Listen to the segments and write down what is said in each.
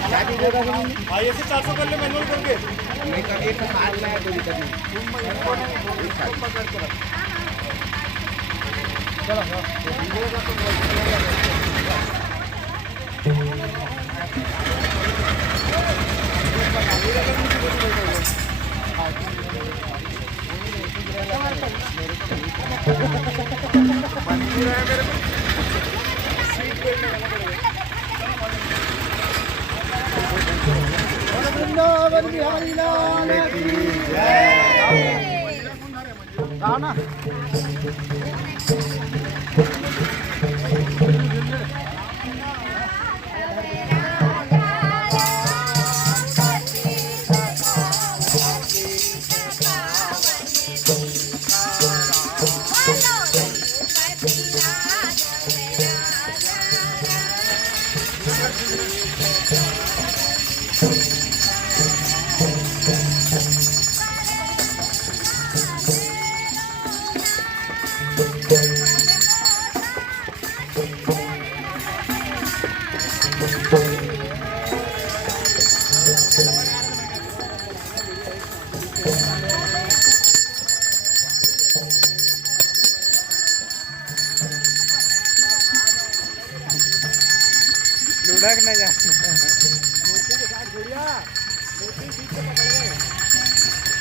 ऐसे 400 कर ले मैनुअल करके नहीं कर एक हाथ में कोई दिक्कत नहीं वृंदावन बिहारी लाल की जय। गाना लुढ़क न जा मूर्ति के साथ गुड़िया मूर्ति बीच से पकड़ गए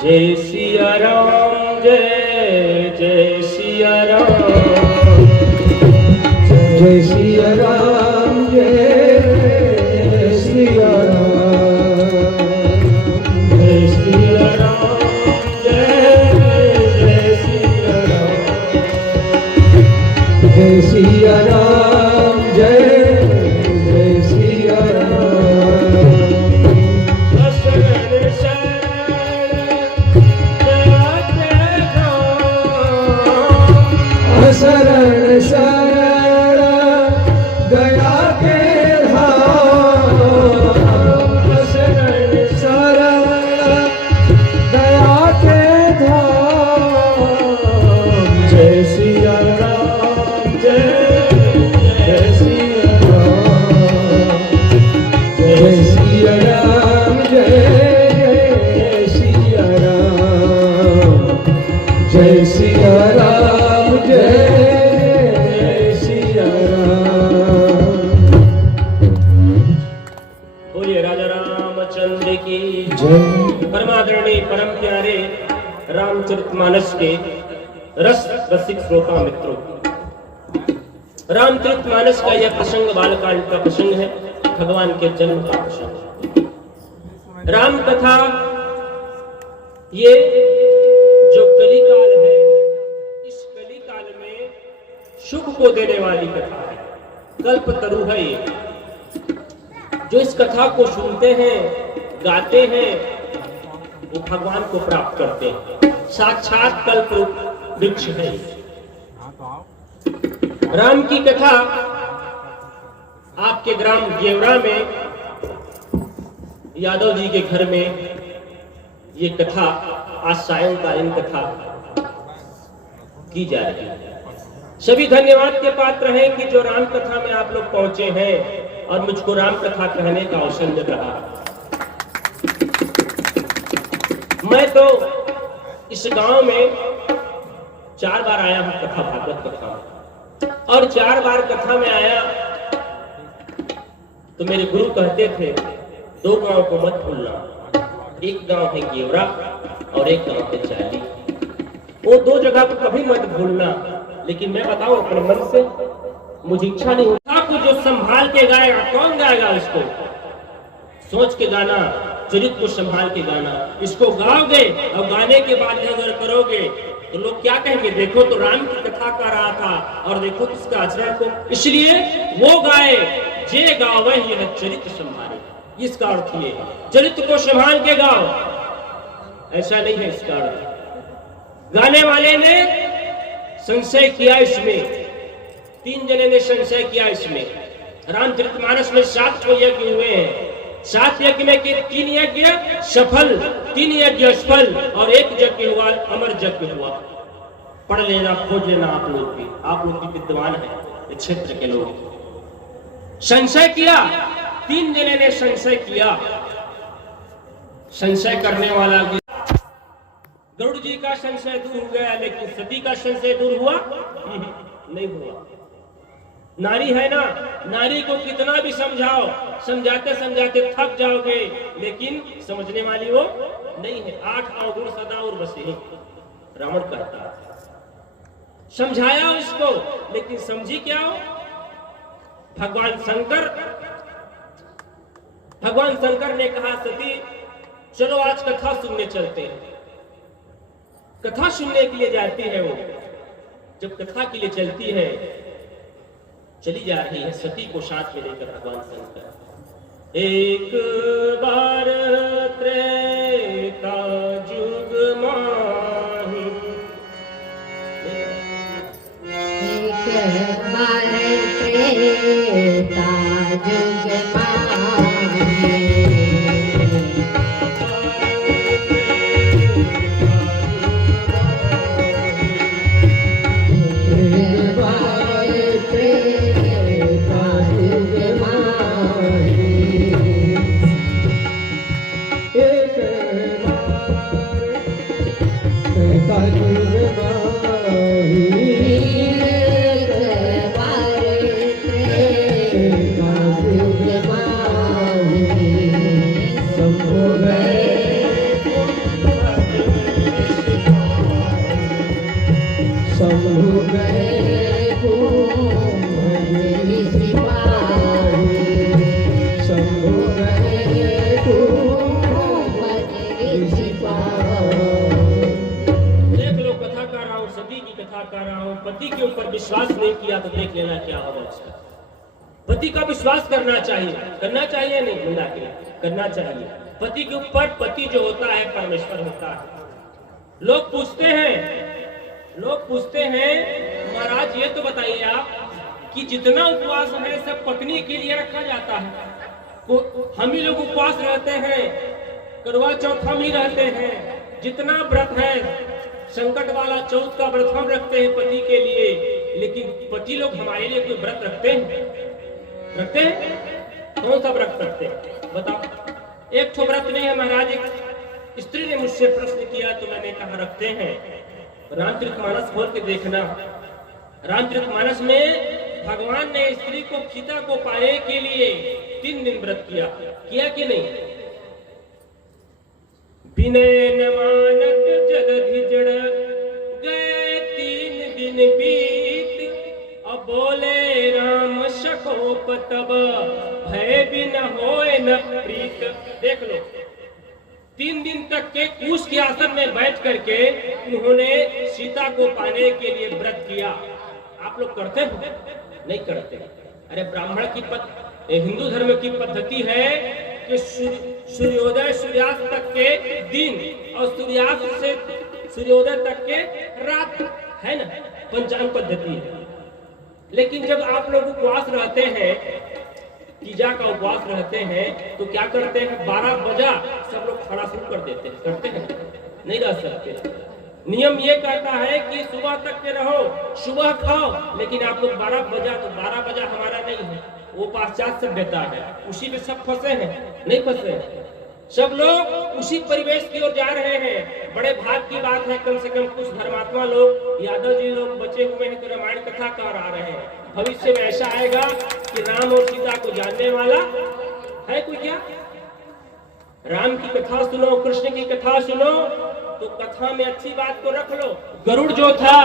जय सिया राम जय रामचरितमानस के रस रसिक श्रोता मित्रों, रामचरितमानस का यह प्रसंग बालकांड का प्रसंग है, भगवान के जन्म का प्रसंग। राम कथा ये जो कलिकाल है, इस कलिकाल में सुख को देने वाली कथा है, कल्पतरु है ये। जो इस कथा को सुनते हैं, गाते हैं, वो भगवान को प्राप्त करते हैं। साक्षात कल्प वृक्ष है। राम की कथा आपके ग्राम गेवरा में यादव जी के घर में ये कथा आज सायंकालीन कथा की जा रही है। सभी धन्यवाद के पात्र हैं कि जो राम कथा में आप लोग पहुंचे हैं और मुझको राम कथा कहने का अवसर मिल रहा। मैं तो इस गांव में 4 बार आया हूं कथा, भागवत कथा, और 4 बार कथा में आया तो मेरे गुरु कहते थे 2 गांव को मत भूलना, एक गांव है गेवरा और एक गांव है चाली। वो 2 जगह को कभी मत भूलना। लेकिन मैं बताऊं अपने मन से, मुझे इच्छा नहीं होता को जो संभाल के गाएगा, कौन गाएगा इसको? सोच के गाना, चरित्र को संभाल के गाना। इसको गाओगे और गाने के बाद अगर करोगे तो लोग क्या कहेंगे, देखो तो राम की कथा कर रहा था और देखो किसका आचरण को। इसलिए वो गाए जे गावे यह चरित्र संभाले। इसका अर्थ ये है, चरित्र को संभाल के गाओ, ऐसा नहीं है इसका अर्थ। गाने वाले ने संशय किया इसमें, 3 जने ने संशय किया इसमें। रामचरितमानस में 7 यज्ञ हुए हैं। 7 यज्ञ में के 3 यज्ञ सफल, 3 यज्ञ असफल और 1 यज्ञ हुआ अमर यज्ञ हुआ। पढ़ लेना, खोज लेना आप लोग भी विद्वान है इस क्षेत्र के लोग। संशय किया, 3 जने ने संशय किया। संशय करने वाला गरुड़ जी का संशय दूर हो गया, लेकिन सती का संशय दूर हुआ नहीं हुआ। नारी है ना, नारी को कितना भी समझाओ, समझाते समझाते थक जाओगे, लेकिन समझने वाली वो नहीं है। 8 अवगुण सदा और बसे, रावण कहता है। समझाया उसको, लेकिन समझी क्या हो? भगवान शंकर ने कहा सती चलो आज कथा सुनने चलते हैं। कथा सुनने के लिए जाती है वो। जब कथा के लिए चलती है, चली जा रही है सती को साथ में लेकर भगवान शंकर। एक बार त्रेता जुग माही, एक बार त्रेता जुग माही, पति के ऊपर विश्वास नहीं किया तो देख लेना क्या होगा उसका। पति का विश्वास करना चाहिए नहीं, मिला के करना चाहिए। पति के ऊपर पति जो होता है परमेश्वर होता है। लोग पूछते हैं महाराज ये तो बताइए आप कि जितना उपवास है सब पत्नी के लिए रखा जाता है। हम ही लोग उपवास रहते हैं, करवा चौथ हम ही रहते हैं, जितना व्रत है संकट वाला चौथ का व्रत हम रखते हैं पति के लिए, लेकिन पति लोग हमारे लिए कोई व्रत रखते हैं? कौन सा व्रत रखते हैं बताओ? एक तो व्रत नहीं है महाराज। एक स्त्री ने मुझसे प्रश्न किया तो मैंने कहा रखते हैं। रामचरितमानस खोल के देखना, रामचरितमानस में भगवान ने स्त्री को सीता को पाने के लिए 3 दिन व्रत किया कि नहीं? विनय न मानत जलधि जड़ रूप तब भय भी न होए न प्रीत। देख लो, 3 दिन तक के कूश के आसन में बैठ करके उन्होंने सीता को पाने के लिए व्रत किया। आप लोग करते हो? नहीं करते। अरे ब्राह्मण की हिंदू धर्म की पद्धति है कि सूर्योदय सूर्यास्त तक के दिन और सूर्यास्त से सूर्योदय तक के रात, है ना, पंचांग पद्धति है। लेकिन जब आप लोग उपवास रहते हैं, तीजा का उपवास रहते हैं, तो क्या करते हैं, 12 बजा सब लोग खाना शुरू कर देते हैं। करते हैं? नहीं रह सकते। नियम ये कहता है कि सुबह तक के रहो, सुबह खाओ, लेकिन आप लोग 12 बजा, तो 12 बजा हमारा नहीं है, वो पाश्चात्य सभ्यता है, उसी में सब फंसे हैं। नहीं फंसे हैं, सब लोग उसी परिवेश की ओर जा रहे हैं। बड़े भाग की बात है, कम से कम कुछ धर्मात्मा लोग, यादव जी लोग बचे हुए हैं, तो रामायण कथा कर आ रहे हैं। भविष्य में ऐसा आएगा कि राम और सीता को जानने वाला है कोई क्या? राम की कथा सुनो, कृष्ण की कथा सुनो, तो कथा में अच्छी बात को रख लो। गरुड़ जो था,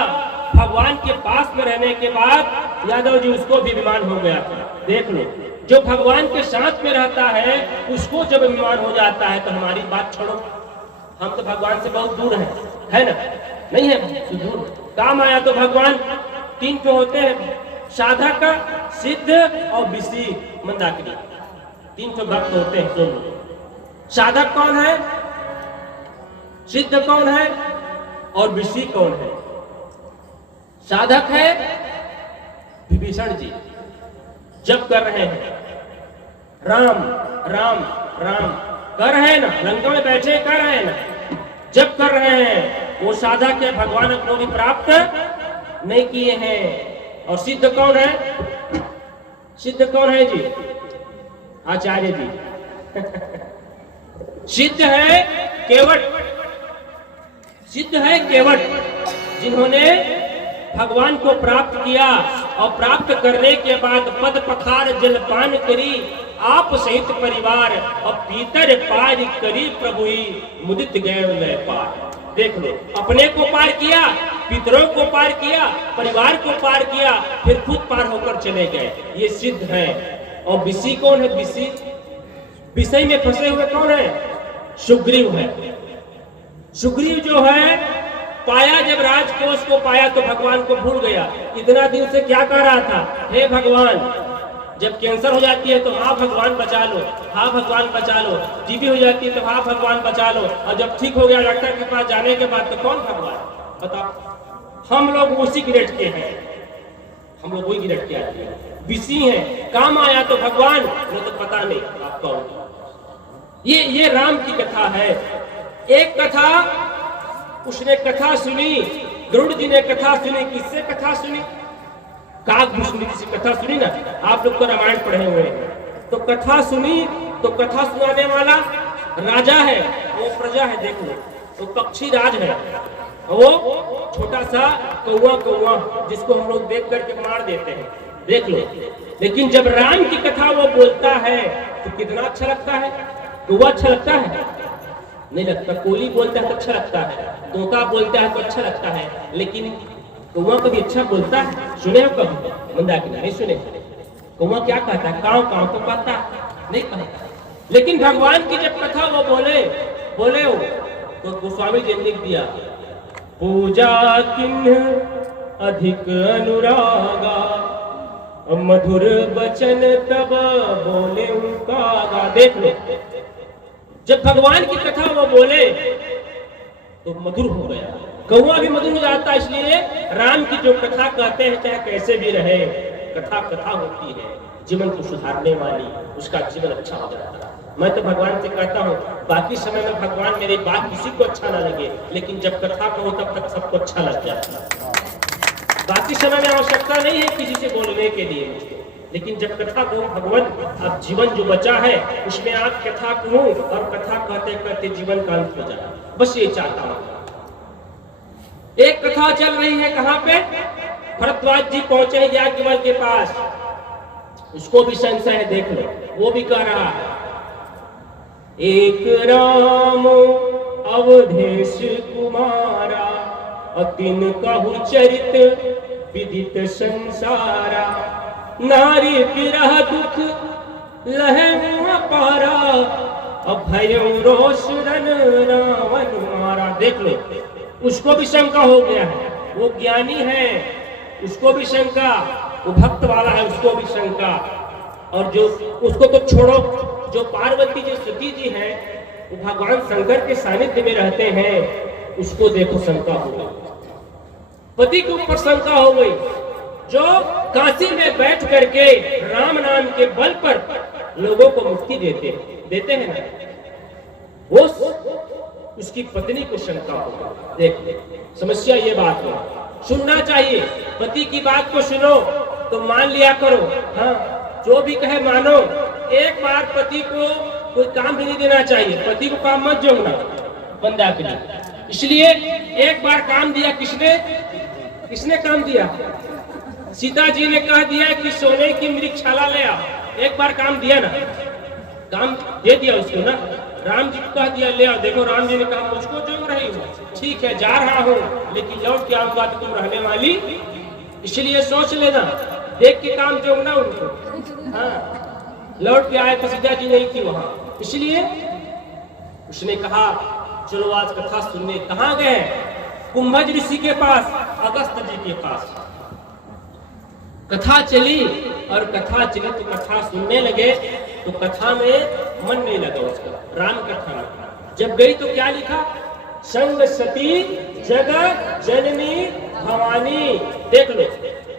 भगवान के पास में रहने के बाद यादव जी उसको भी विमान हो गया था। देख लो, जो भगवान के साथ में रहता है उसको जब विमान हो जाता है, तो हमारी बात छोड़ो, हम तो भगवान से बहुत दूर हैं, है ना? नहीं है तो दूर। काम आया तो भगवान 3 तो होते हैं, साधक, सिद्ध और विषी, मंदाकिनी, 3 तो भक्त होते हैं। सुन लो, साधक कौन है, सिद्ध कौन है और विषी कौन है? साधक है विभीषण जी, जब कर रहे हैं राम राम राम कर रहे हैं ना, लंका में बैठे कर रहे हैं ना, जब कर रहे हैं वो साधक है, भगवान को भी प्राप्त नहीं किए हैं। और सिद्ध कौन है? सिद्ध कौन है जी? आचार्य जी। सिद्ध है केवट, सिद्ध है केवट, जिन्होंने भगवान को प्राप्त किया और प्राप्त करने के बाद पद पखार जलपान करी, आप सहित परिवार और पीतर पार करी प्रभु ही मुदित गए मैं पार। देख लो, अपने को पार किया, पितरों को पार किया, परिवार को पार किया, फिर खुद पार होकर चले गए। ये सिद्ध है। और विषी कौन है? विषी, विषय में फंसे हुए कौन है? सुग्रीव है। सुग्रीव जो है, पाया जब राजकोष को पाया तो भगवान को भूल गया। इतना दिन से क्या कर रहा था, हे भगवान, जब कैंसर हो जाती है तो हाँ भगवान बचा लो, हाँ भगवान बचा लो, टीबी हो जाती है तो हाँ भगवान बचा लो, और जब ठीक हो गया डॉक्टर के पास जाने के बाद तो कौन भगवान? बताओ। हम लोग उसी ग्रेड के हैं, हम लोग वही ग्रेड के आते हैं, बिजी हैं। काम आया तो भगवान, नहीं तो पता नहीं आप कौन। ये राम की कथा है। एक कथा, उसने कथा सुनी, गरुड़ जी ने कथा सुनी। किससे कथा सुनी? काकभूषणी जी से कथा सुनी ना। आप लोग तो रामायण पढ़े हुए हैं, तो कथा सुनी, तो कथा सुनाने वाला राजा है, वो प्रजा है। देख लो, तो पक्षी राज है, वो छोटा सा कौवा जिसको हम लोग देख करके मार देते हैं। देख लो, लेकिन जब राम की कथा वो बोलता है तो कितना अच्छा लगता है। कौवा अच्छा लगता है? नहीं लगता। कोयली बोलता है तो अच्छा लगता है, तोता बोलता है तो अच्छा लगता है, लेकिन कौवा कभी अच्छा बोलता है? सुने हो कभी? मंदाकिनी नहीं सुने। कौवा क्या कहता है? काव काव तो कहता नहीं कहता। लेकिन भगवान की जब कथा वो बोले हो, तो गोस्वामी जी ने लिख दिया, पूजा किन्ह अधिक अनुरागा, मधुर बचन तब बोले उनका। देख लो, जब भगवान की कथा वो बोले तो मधुर हो गया। कौवा भी मधुर हो जाता है। इसलिए राम की जो कथा कहते हैं, चाहे कैसे भी रहे, कथा होती है, जीवन को सुधारने वाली, उसका जीवन अच्छा हो जाता है। मैं तो भगवान से कहता हूँ, बाकी समय में भगवान मेरी बात किसी को अच्छा ना लगे, लेकिन जब कथा कहो तब तक सबको अच्छा लग जाता है। बाकी समय में आवश्यकता नहीं है किसी से बोलने के लिए, लेकिन जब कथा को भगवान, अब जीवन जो बचा है उसमें आप कथा कहो और कथा कहते कहते जीवन का अंत हो जाए, बस ये चाहता हूँ। एक कथा चल रही है, कहाँ पे? भरद्वाज जी पहुंचे हैं याज्ञवल्क्य के पास, उसको भी संशय है। देख लो, वो भी कह रहा है, एक राम अवधेश कुमारा, अतिन कहु चरित विदित संसारा, नारी विरह दुख लहे पारा, अभयो रोष रन रावण मारा। देख लो, उसको भी शंका हो गया है, वो ज्ञानी है, उसको भी शंका, वो भक्त वाला है, उसको भी शंका। और जो उसको तो छोड़ो, जो पार्वती जो सती जी है, वो भगवान शंकर के सानिध्य में रहते हैं, उसको देखो शंका हो गई, पति के ऊपर शंका हो गई, जो काशी में बैठ करके राम नाम के बल पर लोगों को मुक्ति देते हैं ना, वो उसकी पत्नी को शंका हो गई। देख, समस्या ये बात है, सुनना चाहिए, पति की बात को सुनो तो मान लिया करो, हाँ, जो भी कहे मानो। एक बार पति को कोई काम भी नहीं देना चाहिए, पति को काम मत जोड़ना बंदा के लिए। इसलिए एक बार काम दिया, किसने काम दिया? सीता जी ने कह दिया कि सोने की मृगशाला ले आ, एक बार काम दिया ना, काम दे दिया उसको ना। राम जी को कह दिया ले आओ, देखो राम जी ने कहा मुझको जोग रही हो, ठीक है जा रहा हूँ, लेकिन लौट के आऊंगा तो तुम रहने वाली, इसलिए सोच लेना, देख के काम जोगना उनको। हाँ, लौट के आए तो सीता जी नहीं थी वहां, इसलिए उसने कहा चलो आज कथा सुनने। कहाँ गए? कुंभज ऋषि के पास, अगस्त जी के पास। कथा चली और कथा चली तो कथा सुनने लगे, तो कथा में मन नहीं लगा उसका, राम कथा में। जब गई तो क्या लिखा? संग सती जगत जननी भवानी। देख लो,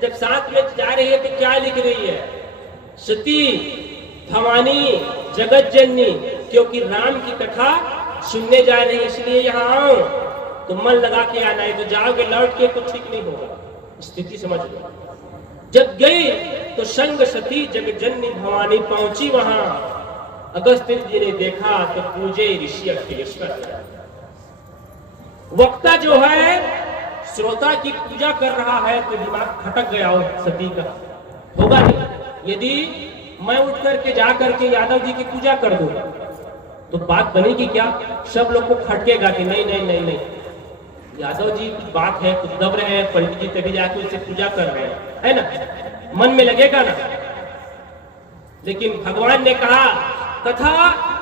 जब साथ में जा रही है तो क्या लिख रही है? सती भवानी जगत जननी, क्योंकि राम की कथा सुनने जा रही है, इसलिए यहाँ आओ तो मन लगा के आना है, तो जाओगे लौट के तो ठीक नहीं होगा, स्थिति समझ लो। जब गई तो संग सती जगत जननी भवानी पहुंची वहां, अगस्त जी ने देखा तो पूजे ऋषि अखिलेश्वर। वक्ता जो है श्रोता की पूजा कर रहा है तो दिमाग खटक गया हो सती का, होगा नहीं। यदि मैं उठ करके जा करके यादव जी की पूजा कर दूं तो बात बनेगी क्या? सब लोग को खटकेगा कि नहीं नहीं नहीं नहीं, यादव जी की बात है, कुछ दब रहे हैं पंडित जी, तभी जाके उससे पूजा कर रहे हैं, है ना, मन में लगेगा ना। लेकिन भगवान ने कहा कथा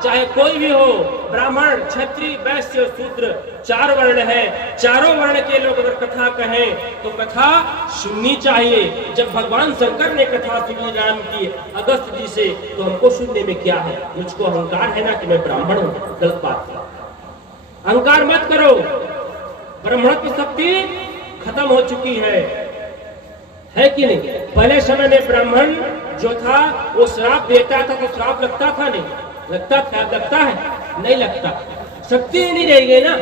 चाहे कोई भी हो, ब्राह्मण क्षत्रिय वैश्य शूद्र, 4 वर्ण है, चारों वर्ण के लोग अगर कथा कहें तो कथा सुननी चाहिए। जब भगवान शंकर ने कथा सुनी राम की अगस्त जी से, तो हमको सुनने में क्या है? मुझको अहंकार है ना कि मैं ब्राह्मण हूं, गलत बात है। अहंकार मत करो, ब्राह्मणत्व शक्ति खत्म हो चुकी है कि नहीं? पहले समय में ब्राह्मण जो था वो श्राप देता था तो श्राप लगता था नहीं? लगता था, लगता है नहीं लगता, शक्ति ही नहीं रह गई ना।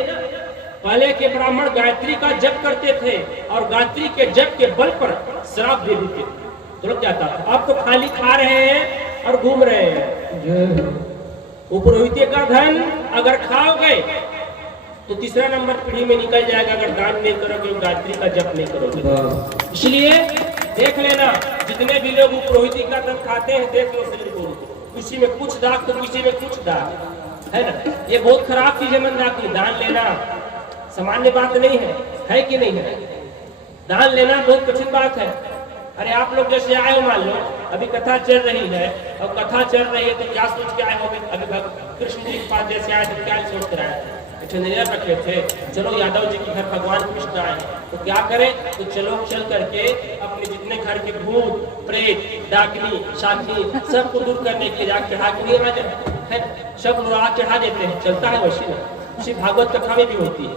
पहले के ब्राह्मण गायत्री का जप करते थे और गायत्री के जप के बल पर श्राप दे देते थे, तो लग जाता था। अब तो खाली खा रहे हैं और घूम रहे हैं। पुरोहित का धन अगर खाओगे तो तीसरा नंबर पीढ़ी में निकल जाएगा, अगर दान नहीं करोगे, गायत्री का जप नहीं करोगे। इसलिए देख लेना, जितने भी लोग पुरोहिती का धन खाते हैं, देख लो शरीर को, किसी में कुछ दाग तो किसी में कुछ दाग, है ना। ये बहुत खराब चीज है मन रखी। दान लेना सामान्य बात नहीं है कि नहीं है? दान लेना बहुत कठिन बात है। अरे आप लोग जैसे आए हो, मान लो अभी कथा चल रही है और कथा चल रही है तो क्या सोच के आए होंगे? अभी कृष्ण जी के पास जैसे आए तो क्या सोच कर आए? नजर रखे थे, चलो यादव जी के घर भगवान कृष्ण आए तो क्या करें? तो चलो चल करके अपने जितने घर के भूत प्रेत डाकनी साथी सबको दूर करने के लिए जाके चढ़ा के नहीं है, सब लोग आग चढ़ा देते हैं, चलता है वैसे ना। उसी भागवत कथा में भी होती है।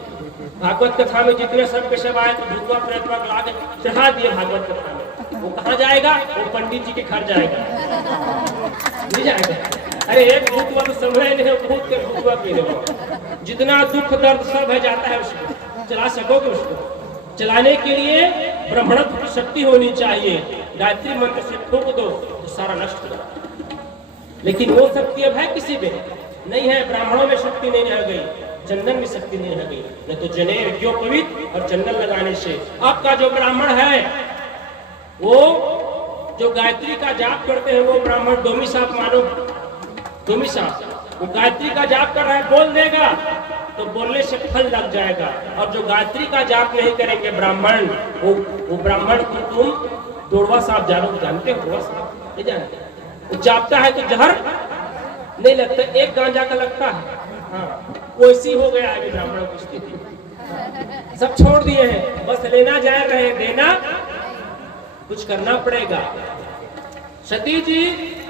भागवत कथा में जितने सब के सब आए तो भूतवा प्रेतवा को आगे चढ़ा दिए भागवत कथा में। वो कहाँ जाएगा? वो पंडित जी के घर जाएगा, नहीं जाएगा। अरे एक भूतवा तो समझ नहीं, भूत के भूतवा पी रहे, जितना दुख दर्द सब है जाता है, उसको चला सकोगे? उसको चलाने के लिए ब्राह्मणत्व की शक्ति होनी चाहिए। गायत्री मंत्र से फूंक दो तो सारा नष्ट हो जाता। लेकिन वो शक्ति अब है किसी में नहीं है। ब्राह्मणों में शक्ति नहीं रह गई, चंदन में शक्ति नहीं रह गई, न तो जनेर क्यों पवित्र और चंदन लगाने से। आपका जो ब्राह्मण है, वो जो गायत्री का जाप करते हैं, वो ब्राह्मण डोमी साहब मानो, डोमी साहब वो गायत्री का जाप कर रहा है, बोल देगा तो बोलने से फल लग जाएगा। और जो गायत्री का जाप नहीं करेंगे ब्राह्मण, वो ब्राह्मण को तुम तोड़वा सांप जानते हो? तोड़वा सांप नहीं जानते? वो चापता है तो जहर नहीं लगता, एक गांजा का लगता है। हाँ, वैसी हो गया है ब्राह्मणों की स्थिति। सब छोड़ दिए हैं, बस लेना जाए रहे, देना कुछ करना पड़ेगा। सती जी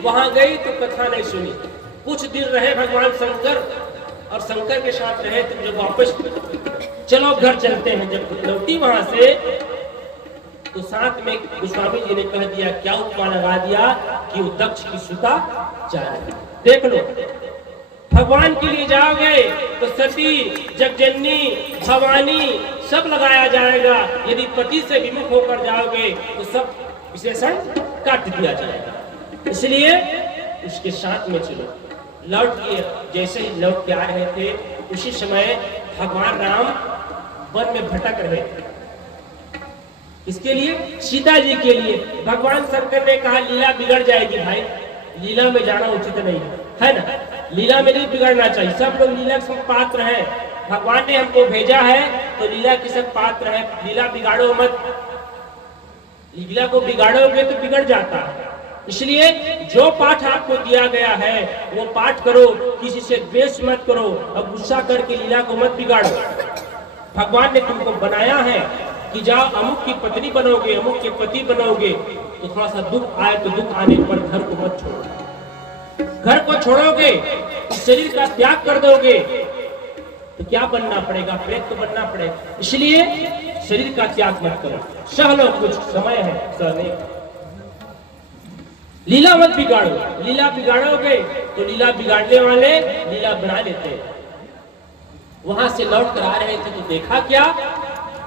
वहां गई तो कथा नहीं सुनी, कुछ दिन रहे भगवान शंकर और शंकर के साथ रहे। तो जब वापस चलो घर चलते हैं, जब लौटी वहां से तो साथ में गोस्वामी जी ने कह दिया, क्या उपमा लगा दिया कि वो दक्ष की सुता जाए। देख लो, भगवान के लिए जाओगे तो सती, जगजननी, भवानी सब लगाया जाएगा। यदि पति से विमुख होकर जाओगे तो सब विशेषण काट दिया जाएगा। इसलिए उसके साथ में चलो। लौट के जैसे ही लौट के आ रहे थे, उसी समय भगवान राम वन में भटक रहे थे। इसके लिए सीता जी के लिए भगवान शंकर ने कहा, लीला बिगड़ जाएगी भाई, लीला में जाना उचित नहीं है ना, लीला में नहीं बिगड़ना चाहिए। सब लोग लीला के सब पात्र हैं, भगवान ने हमको भेजा है तो लीला के सब पात्र है। लीला बिगाड़ो मत, लीला को बिगाड़ोगे तो बिगड़ जाता है। इसलिए जो पाठ आपको दिया गया है वो पाठ करो, किसी से द्वेष मत करो और गुस्सा करके लीला को मत बिगाड़ो। भगवान ने तुमको बनाया है कि जाओ अमुक की पत्नी बनोगे, अमुक के पति बनोगे, तो थोड़ा सा दुख आए तो दुख आने पर घर को मत छोड़ो। घर को छोड़ोगे, शरीर का त्याग कर दोगे तो क्या बनना पड़ेगा? प्रेत तो बनना पड़ेगा। इसलिए शरीर का त्याग मत करो, सह लो, कुछ समय है सहने का। लीला मत बिगाड़ो, लीला बिगाड़ोगे तो लीला बिगाड़ने वाले लीला बना लेते हैं। वहां से लौट कर आ रहे थे तो देखा क्या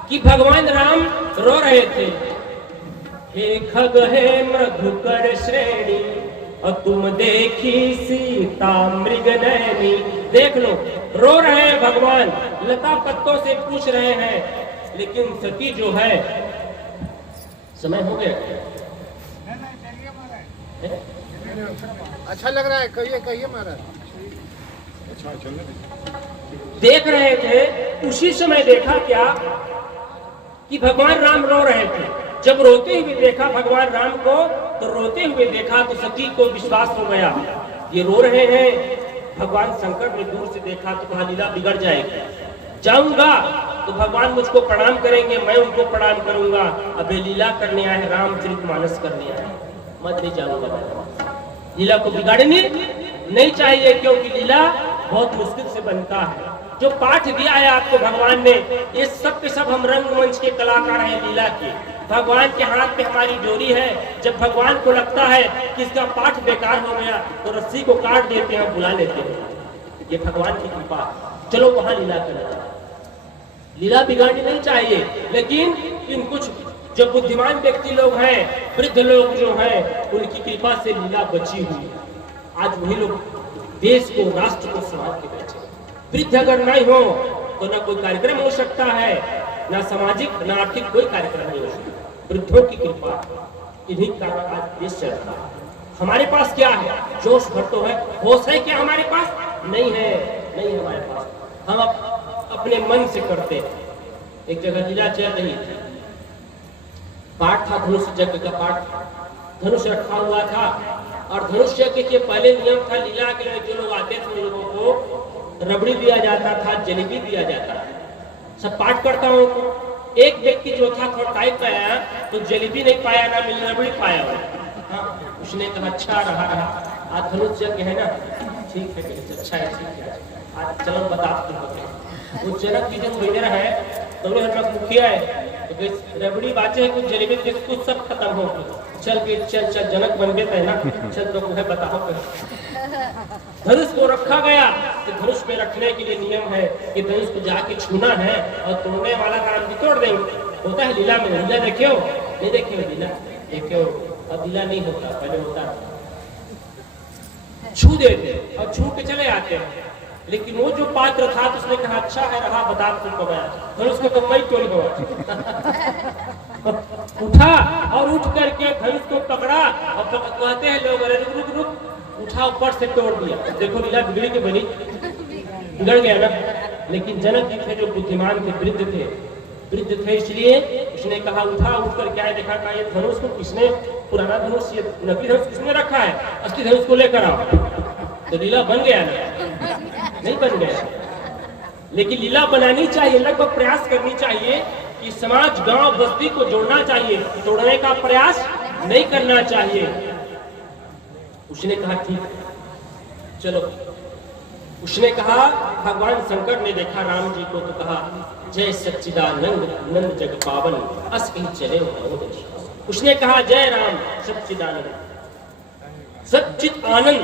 कि भगवान राम रो रहे थे। हे खग हे मधुकर श्रेणी और तुम देखी सीता मृग नैनी। देख लो, रो रहे हैं भगवान, लता पत्तों से पूछ रहे हैं, लेकिन सती जो है, समय हो गया। अच्छा लग रहा है, कहिए कहिए महाराज। देख रहे थे, उसी समय देखा क्या कि भगवान राम रो रहे थे। जब रोते हुए देखा भगवान राम को, तो रोते हुए देखा तो सती को विश्वास हो गया, ये रो रहे हैं। भगवान शंकर ने दूर से देखा तो कहा, लीला बिगड़ जाएगी, जाऊंगा तो भगवान मुझको प्रणाम करेंगे, मैं उनको प्रणाम करूंगा। अब ये लीला करने आए, रामचरितमानस करने आए, मत नहीं जाऊंगा। लीला को बिगाड़नी नहीं चाहिए, क्योंकि लीला बहुत मुश्किल से बनता है। जो पाठ दिया है आपको भगवान ने, ये सब के सब हम रंगमंच के कलाकार हैं लीला के। भगवान के हाथ में हमारी डोरी है। जब भगवान को लगता है कि इसका पाठ बेकार हो गया तो रस्सी को काट देते हैं, बुला लेते हैं। ये भगवान की कृपा। चलो वहां लीला करना, लीला बिगाड़नी नहीं चाहिए। लेकिन इन कुछ जो बुद्धिमान व्यक्ति लोग हैं, वृद्ध लोग जो हैं, उनकी कृपा से लीला बची हुई। आज वही लोग देश को, राष्ट्र को संभाल के बैठे। वृद्ध अगर नहीं हो तो ना कोई कार्यक्रम हो सकता है, ना सामाजिक ना आर्थिक कोई कार्यक्रम नहीं हो सकता। वृद्धों की कृपा, इन्हीं कारण आज देश चलता है। हमारे पास क्या है? जोश भर तो है, होश है क्या हमारे पास? नहीं है, नहीं हमारे पास। हम अपने मन से करते हैं। एक जगह लीला चल रही थी, पाठ था, धनुष यज्ञ का पाठ था, धनुष रखा हुआ था। और धनुष यज्ञ के पहले नियम था, लीला के लिए जो लोग आते थे उन लोगों को रबड़ी दिया जाता था, जलेबी दिया जाता था। सब पाठ करता हूँ, एक व्यक्ति जो था थोड़ा टाइप का आया तो जलेबी नहीं पाया, ना मिली रबड़ी पाया। हाँ, उसने कहा अच्छा रहा, आज धनुष यज्ञ है ना, ठीक है, अच्छा है, ठीक है, आज चलो बता दो। वो जनक जी जब विनर है तो उन्हें मुखिया है तो रबड़ी बाचे है, कुछ जलेबी कुछ सब खत्म हो गया। चल के चल चल जनक बन गए थे ना, चल तो मुझे बताओ। धनुष को रखा गया तो धनुष में रखने के लिए नियम है कि धनुष को जाके छूना है और तोड़ने वाला काम भी तोड़ देंगे। होता है लीला में, लीला देखियो नहीं देखियो, लीला देखियो, अब लीला नहीं होता, पहले होता छू देते और छू के चले आते हैं। लेकिन वो जो पात्र था तो उसने कहा अच्छा है रहा, बता तुमको मैं धनुष को तो मैं तोड़ उठा और उठ करके धनुष को पकड़ा और कहते हैं लोग, अरे रुक रुक रुक, उठा ऊपर से तोड़ दिया। देखो लीला बिगड़ी के बनी, बिगड़ गया ना। लेकिन जनक जी थे जो बुद्धिमान थे, वृद्ध थे, इसलिए उसने कहा उठा, उठकर क्या है देखा, ये धनुष को किसने, पुराना धनुष, ये नकली धनुष किसने रखा है, असली धनुष को लेकर आओ। तो लीला बन गया ना? नहीं बन गया। लेकिन लीला बनानी चाहिए, लगभग प्रयास करनी चाहिए कि समाज, गांव, बस्ती को जोड़ना चाहिए, तोड़ने का प्रयास नहीं करना चाहिए। उसने कहा ठीक है, चलो। उसने कहा, भगवान शंकर ने देखा राम जी को तो कहा, जय सच्चिदानंद नंद जग पावन अस कहीं चले हो। उसने कहा, जय राम सच्चिदानंद, सच्चिद आनंद।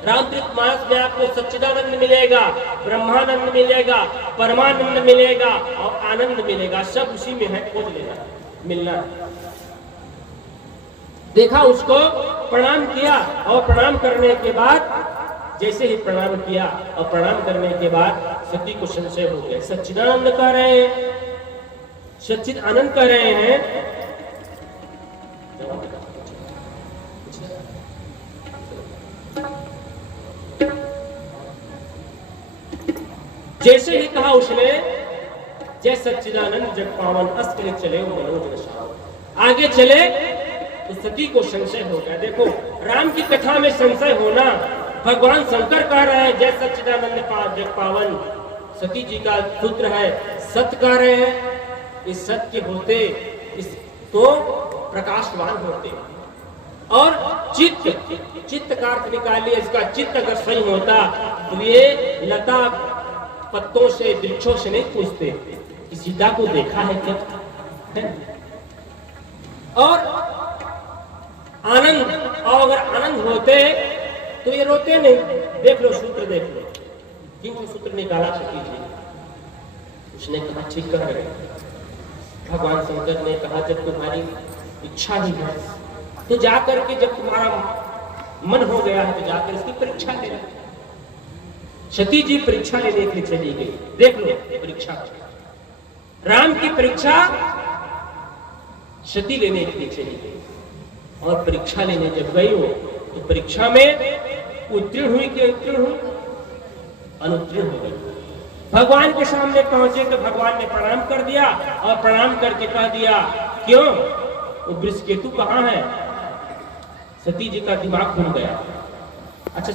रामचरित मानस में आपको सच्चिदानंद मिलेगा, ब्रह्मानंद मिलेगा, परमानंद मिलेगा और आनंद मिलेगा, सब उसी में है, खोज लेना, मिलना है। देखा, उसको प्रणाम किया और प्रणाम करने के बाद, जैसे ही प्रणाम किया और प्रणाम करने के बाद सती को संशय हो गया। सच्चिदानंद कह रहे हैं, सच्चिद आनंद कह रहे हैं, जैसे ही कहा उसने, जय सच्चिदानंद जग पावन अस कहीं चले मनोज श्याम। आगे चले तो सती को संशय हो गया। देखो, राम की कथा में संशय होना, भगवान शंकर कह रहे हैं जय सच्चिदानंद जग पावन, सती जी का सूत्र है, सत्य कह रहे हैं। इस सत्य होते इस तो प्रकाशवान होते, और चित्त का अर्थ निकालिए, इसका चित्त अगर सही होता तो ये लता पत्तों से, वृक्षों से नहीं पूछते कि सीता को देखा है क्या। और आनंद, और अगर आनंद होते तो ये रोते नहीं। देख लो सूत्र, देख लो क्यों सूत्र निकाला सती जी। उसने कहा ठीक कर रहे। भगवान शंकर ने कहा, जब तुम्हारी इच्छा ही है तो जाकर के, जब तुम्हारा मन हो गया है तो जाकर इसकी परीक्षा लेना। सती जी परीक्षा लेने के लिए चली गई। देख लो परीक्षा, राम की परीक्षा सती लेने के लिए चली गई। और परीक्षा लेने जब गई हो तो परीक्षा में उत्तीर्ण हुई कि उत्तीर्ण हुई, अनुत्तीर्ण हो गई। भगवान के सामने पहुंचे तो भगवान ने प्रणाम कर दिया और प्रणाम करके कह दिया, क्यों, वो वृषकेतु कहाँ है। सती जी का दिमाग घूम गया। अच्छा,